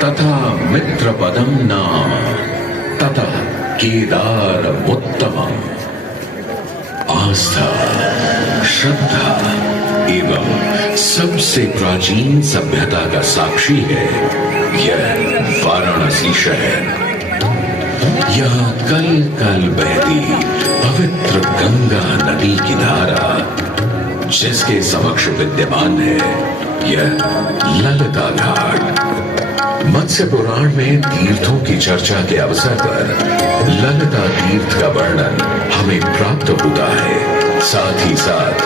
तथा मित्रपदम नाम ततः केदारमुत्तमम्। आस्था, श्रद्धा एवं सबसे प्राचीन सभ्यता का साक्षी है यह वाराणसी शहर। यहाँ कल कल बहती पवित्र गंगा नदी की धारा, जिसके समक्ष विद्यमान है यह ललिता घाट। मत्स्य पुराण में तीर्थों की चर्चा के अवसर पर ललिता तीर्थ का वर्णन हमें प्राप्त होता है। साथ ही साथ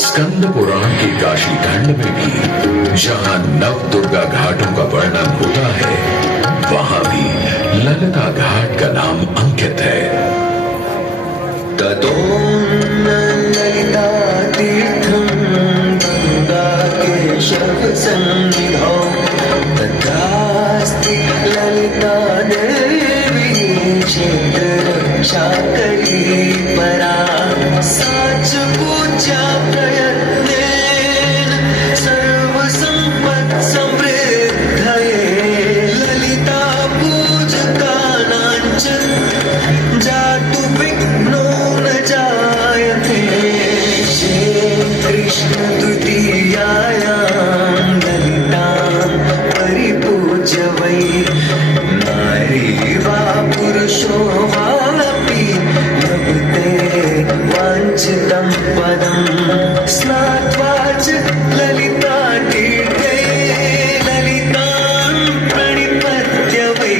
स्कंद पुराण के काशी खंड में भी जहां नव दुर्गा घाटों का वर्णन होता है, वहां भी ललिता घाट का नाम अंकित है। ततो ललिता तीर्थम गंगा केशव सन्निधौ तथास्ति ललिता देवी क्षेत्र रक्षा करी परा। साच पूजा प्रयत्नेन सर्व संपत् समृद्धये ललिता पूजकानां च जातु विघ्नो न जायते। कृष्ण द्वितीयायां ललितां परिपूज्य वै नारी वा पुरुषो वापि लभते वाञ्छितं पदं। स्नात्वा च ललिता तीर्थे ललितां प्रणिपत्य वै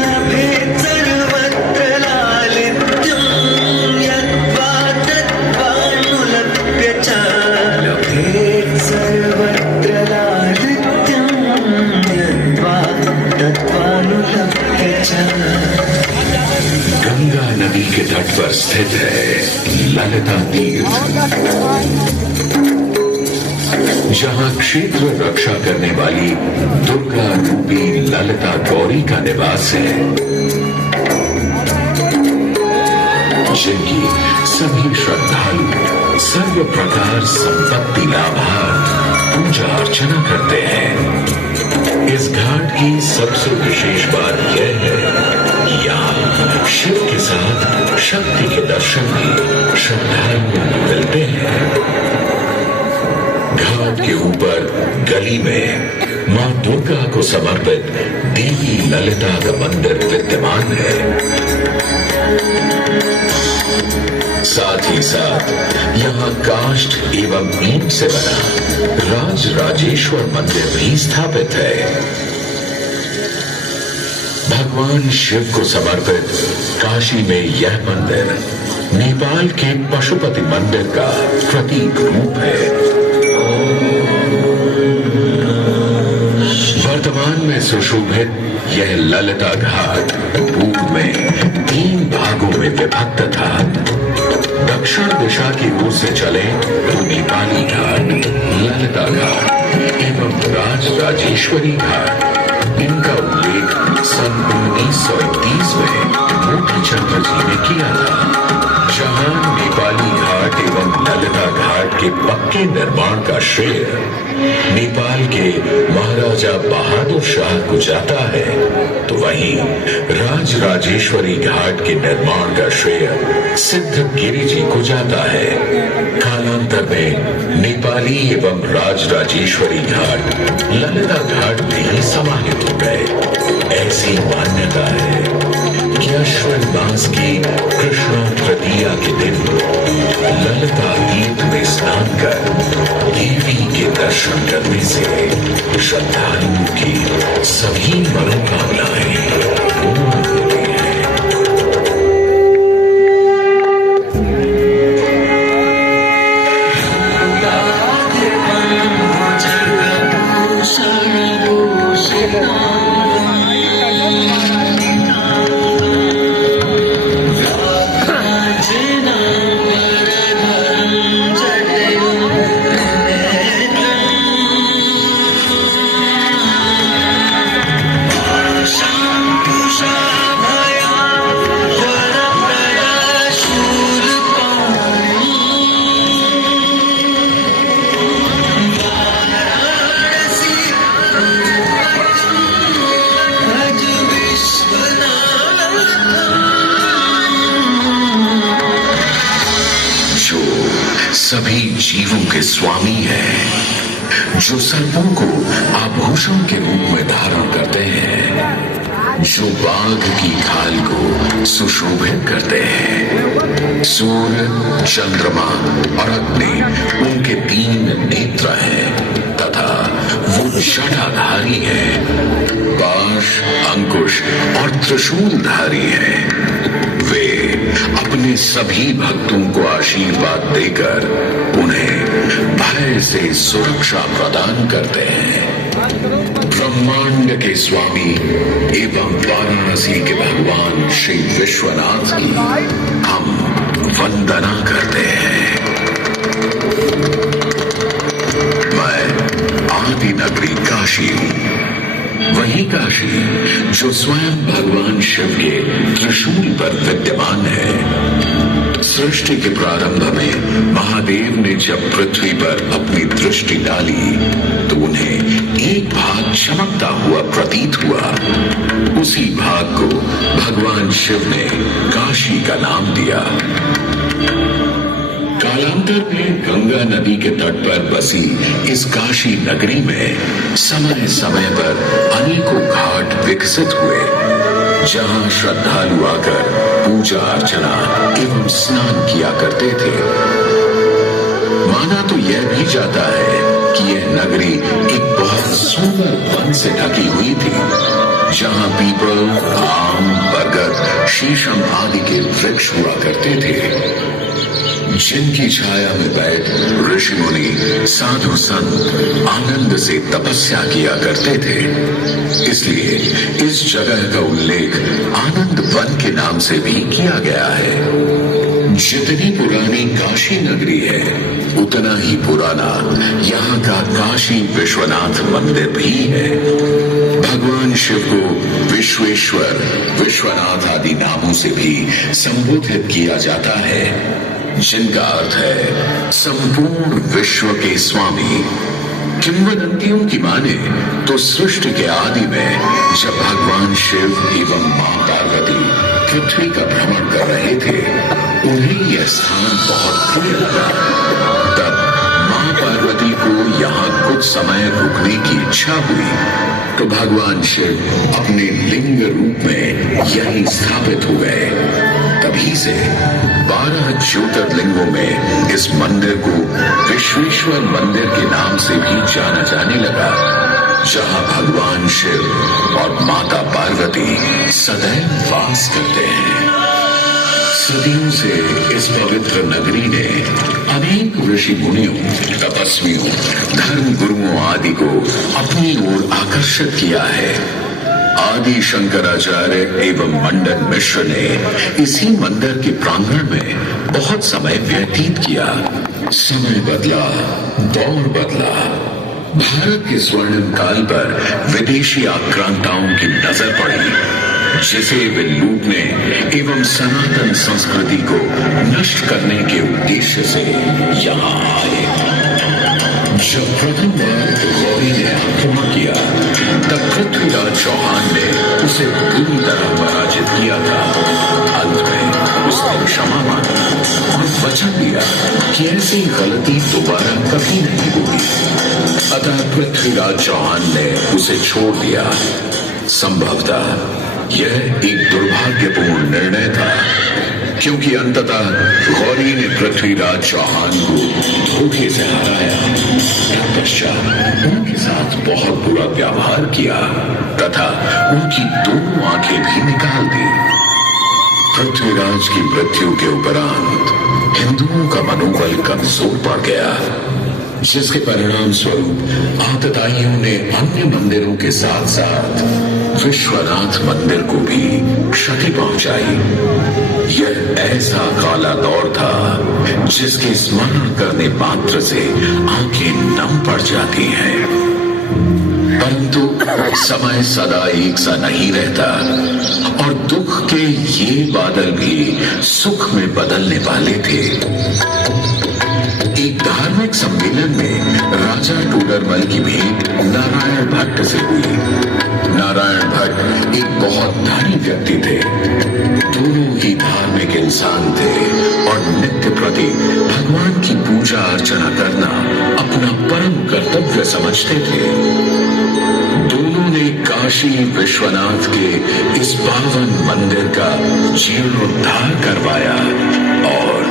लभेत् सर्वत्र लालित्यं यद्वा तद्वानुलभ्य च। लभेत् सर्वत्र लालित्यं यद्वा तद्वानुलभ्य च। गंगा नदी के तट पर स्थित है ललिता तीर्थ, जहां क्षेत्र रक्षा करने वाली दुर्गा रूपी ललिता गौरी का निवास है, जिनकी सभी श्रद्धालु सर्व प्रकार संपत्ति लाभार्थ पूजा अर्चना करते हैं। इस घाट की सबसे विशेष बात यह है कि यहाँ शिव के साथ शक्ति के दर्शन भी श्रद्धालुओं को मिलते हैं। घाट के ऊपर गली में मां दुर्गा को समर्पित देवी ललिता का मंदिर विद्यमान है। साथ ही साथ यहाँ काष्ठ एवं ईंट से बना राज राजेश्वर मंदिर भी स्थापित है। भगवान शिव को समर्पित काशी में यह मंदिर नेपाल के पशुपति मंदिर का प्रतीक रूप है। वर्तमान में सुशोभित यह ललिता घाट पूर्व में 3 भागों में विभक्त था। दक्षिण दिशा की ओर से चले तो नेपाली घाट, ललिता घाट एवं राज राजेश्वरी घाट। इनका उल्लेख सन 1931 में मोती चंद्र जी ने किया था, जहां नेपाली घाट एवं ललिता घाट के पक्के निर्माण का श्रेय नेपाल के महाराजा बहादुर शाह को जाता है, तो वहीं राज राजेश्वरी घाट के निर्माण का श्रेय सिद्धगिरी जी को जाता है। कालांतर में नेपाली एवं राज राजेश्वरी घाट ललिता घाट में ही समाहित हो गए। ऐसी मान्यता है कि अश्विन मास की कृष्ण तृतीया के दिन ललिता तीर्थ में स्नान कर देवी के दर्शन करने से श्रद्धालुओं की सभी मनोकामनाएं पूर्ण होती हैं। के स्वामी हैं, जो सर्पों को आभूषण के रूप में धारण करते हैं, जो बाघ की खाल को सुशोभित करते हैं। सूर्य, चंद्रमा और अग्नि उनके 3 नेत्र हैं तथा वो जटाधारी हैं। पाश, अंकुश और त्रिशूलधारी हैं। वे अपने सभी भक्तों को आशीर्वाद देकर उन्हें भय से सुरक्षा प्रदान करते हैं। ब्रह्मांड के स्वामी एवं वाराणसी के भगवान श्री विश्वनाथ की हम वंदना करते हैं। मैं आदि नगरी काशी हूं, वही काशी जो स्वयं भगवान शिव के त्रिशूल पर विद्यमान है। सृष्टि के प्रारंभ में महादेव ने जब पृथ्वी पर अपनी दृष्टि डाली तो उन्हें एक भाग चमकता हुआ प्रतीत हुआ। उसी भाग को भगवान शिव ने काशी का नाम दिया। कालांतर में गंगा नदी के तट पर बसी इस काशी नगरी में समय समय पर अनेकों घाट विकसित हुए, जहां श्रद्धालु आकर पूजा अर्चना एवं स्नान किया करते थे। माना तो यह भी जाता है कि यह नगरी एक बहुत सुंदर वन से ढकी हुई थी, जहां पीपल, आम, बरगद, शीशम आदि के वृक्ष हुआ करते थे, जिनकी छाया में बैठ ऋषि मुनि, साधु संत आनंद से तपस्या किया करते थे। इसलिए इस जगह का उल्लेख आनंद वन के नाम से भी किया गया है। जितनी पुरानी काशी नगरी है, उतना ही पुराना यहाँ का काशी विश्वनाथ मंदिर भी है। भगवान शिव को विश्वेश्वर, विश्वनाथ आदि नामों से भी संबोधित किया जाता है, जिनका अर्थ है संपूर्ण विश्व के स्वामी। किंवदंतियों की माने तो सृष्टि के आदि में जब भगवान शिव एवं मां पार्वती पृथ्वी का भ्रमण कर रहे थे, उन्हें यह स्थान बहुत प्रिय लगा। तब मां पार्वती को यहाँ कुछ समय रुकने की इच्छा हुई, तो भगवान शिव अपने लिंग रूप में यहीं स्थापित हो गए। तभी से 12 ज्योतिर्लिंगों में इस मंदिर को विश्वेश्वर मंदिर के नाम से भी जाना जाने लगा, जहां भगवान शिव और माता पार्वती सदैव वास करते हैं। सदियों से इस पवित्र नगरी ने अनेक ऋषि मुनियों, तपस्वियों, धर्म गुरुओं आदि को अपनी ओर आकर्षित किया है। आदि शंकराचार्य एवं मंडन मिश्र ने इसी मंदिर के प्रांगण में बहुत समय व्यतीत किया। समय बदला, दौर बदला। भारत के स्वर्णिम काल पर विदेशी आक्रांताओं की नजर पड़ी, जिसे वे लूटने एवं सनातन संस्कृति को नष्ट करने के उद्देश्य से यहाँ आए। जब प्रथम बार गौरी ने आक्रमण किया, तब पृथ्वीराज चौहान ने उसे पूरी तरह पराजित किया था। अंत में उसने क्षमा मांगी और वचन दिया कि ऐसी गलती दोबारा कभी नहीं होगी। अतः पृथ्वीराज चौहान ने उसे छोड़ दिया। संभवतः यह एक दुर्भाग्यपूर्ण निर्णय था, क्योंकि अंततः गौरी ने पृथ्वीराज चौहान को धोखे से हराया। तत्पश्चात उनके साथ बहुत बुरा व्यवहार किया तथा उनकी दोनों आंखें भी निकाल दी। पृथ्वीराज की मृत्यु के उपरांत हिंदुओं का मनोबल कमजोर पड़ गया, जिसके परिणाम स्वरूप आतताइयों ने अन्य मंदिरों के साथ साथ विश्वनाथ मंदिर को भी क्षति पहुंचाई। यह ऐसा काला दौर था जिसके स्मरण करने मात्र से आंखें नम पड़ जाती हैं। परंतु समय सदा एक सा नहीं रहता और दुख के ये बादल भी सुख में बदलने वाले थे। एक धार्मिक सम्मेलन में राजा टोडरमल की भेंट नारायण भट्ट से हुई। नारायण भट्ट एक बहुत धनी व्यक्ति थे। दोनों ही धार्मिक इंसान थे और नित्य प्रति भगवान की पूजा पूजा अर्चना करना अपना परम कर्तव्य समझते थे। दोनों ने काशी विश्वनाथ के इस पावन मंदिर का जीर्णोद्धार करवाया और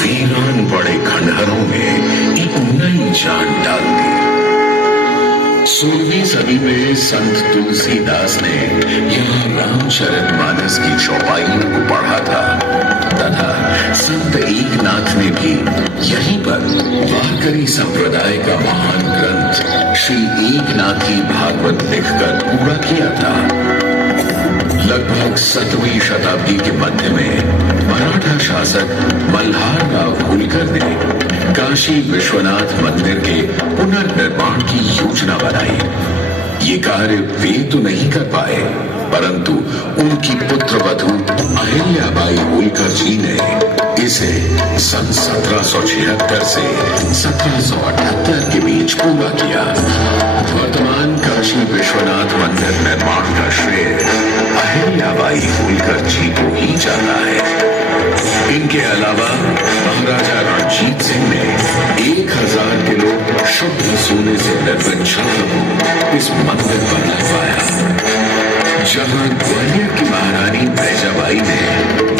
वीरान पड़े खंडहरों में एक नई जान डाल दी। 16वीं सदी में संत तुलसीदास ने यहाँ रामचरितमानस की चौपाइयों को पढ़ा था तथा संत एकनाथ ने भी यहीं पर वारकरी संप्रदाय का महान ग्रंथ श्री एकनाथी भागवत लिखकर पूरा किया था। लगभग 7वीं शताब्दी के मध्य में मराठा शासक मल्हारराव होलकर ने काशी विश्वनाथ मंदिर के पुनर्निर्माण की योजना बनाई। ये कार्य वे तो नहीं कर पाए, परंतु उनकी पुत्रवधू अहिल्याबाई होलकर जी ने इसे सन 1776 से 1778 के बीच पूरा किया। वर्तमान काशी विश्वनाथ मंदिर निर्माण का श्रेय अहिल्याबाई होलकर जी को ही जाता है। इनके अलावा महाराजा रणजीत सिंह ने 1000 किलो शुद्ध सोने से निर्मित छत्र को इस मंदिर पर लगवाया। जहां ग्वालियर की महारानी बैजाबाई ने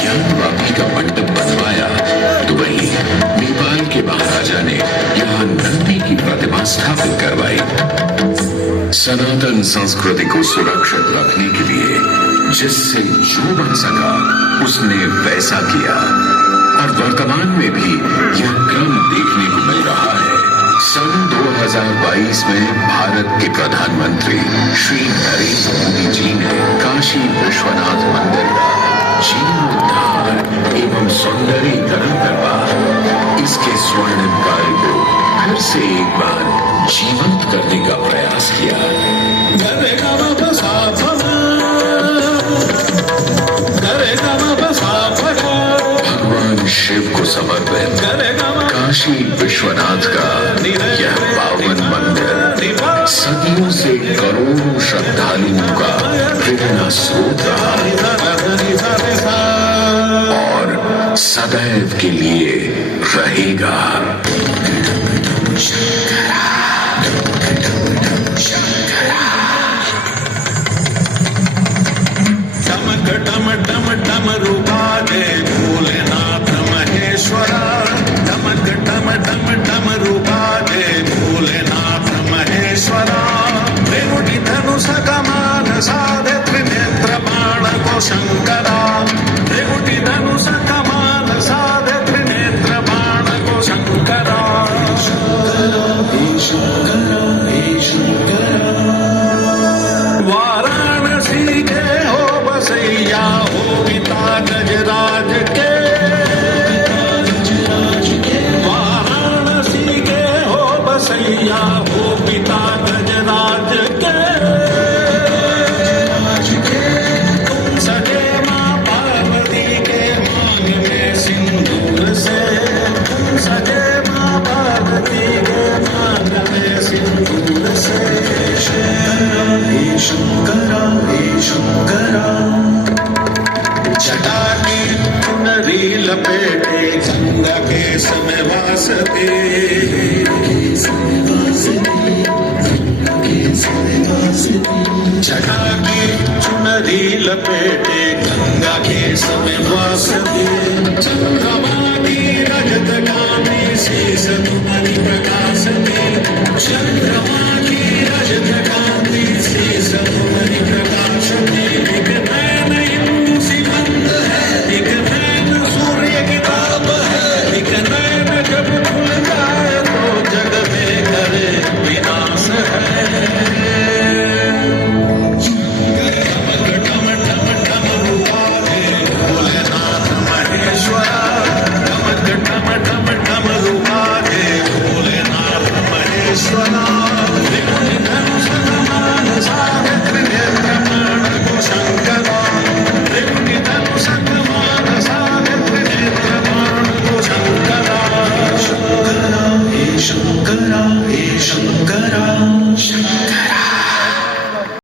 ज्ञानवापी का मंडप बनवाया, तो वहीं नेपाल के महाराजा ने यहाँ नंदी की प्रतिमा स्थापित करवाई। सनातन संस्कृति को सुरक्षित रखने के लिए जिससे जो बन सका उसने वैसा किया और वर्तमान में भी यह क्रम देखने को मिल रहा है। सन 2022 में भारत के प्रधानमंत्री श्री नरेंद्र मोदी जी ने काशी विश्वनाथ मंदिर का जीर्णोद्धार एवं सौंदर्यीकरण करवा इसके स्वर्णिम कार्य को फिर से एक बार जीवंत करने का प्रयास किया। भगवान शिव को समर्पित काशी विश्वनाथ का यह पावन मंदिर सदियों से करोड़ों श्रद्धालुओं का प्रेरणा स्रोत रहा और सदैव के लिए रहेगा। डमरुका दे भोलेनाथ महेश्वरा, डमक डम डम डमरुका दे भोलेनाथ महेश्वरा। त्रिमुटी धनुष कमान साधे त्रिनेत्र बाण को शंकरा, त्रिमुटी धनुष कमान साधे त्रिनेत्र बाण को शंकरा। वाराणसी के हो बसैया हो पिता गजराज के, वाराणसी के हो बसैया हो पिता गजराज के। तुम सजे माँ पार्वती के मांग में सिंदूर से, तुम सजे माँ पार्वती के मांग में सिंदूर से। शंकरा हे शंकरा, जटा की चुनरी लपेटे गंगा के समय वासते, जटा की चुनरी लपेटे गंगा के समय वासते। चंद्रवाणी रजत गामी शीस तुम्हारी प्रकाश में, चंद्र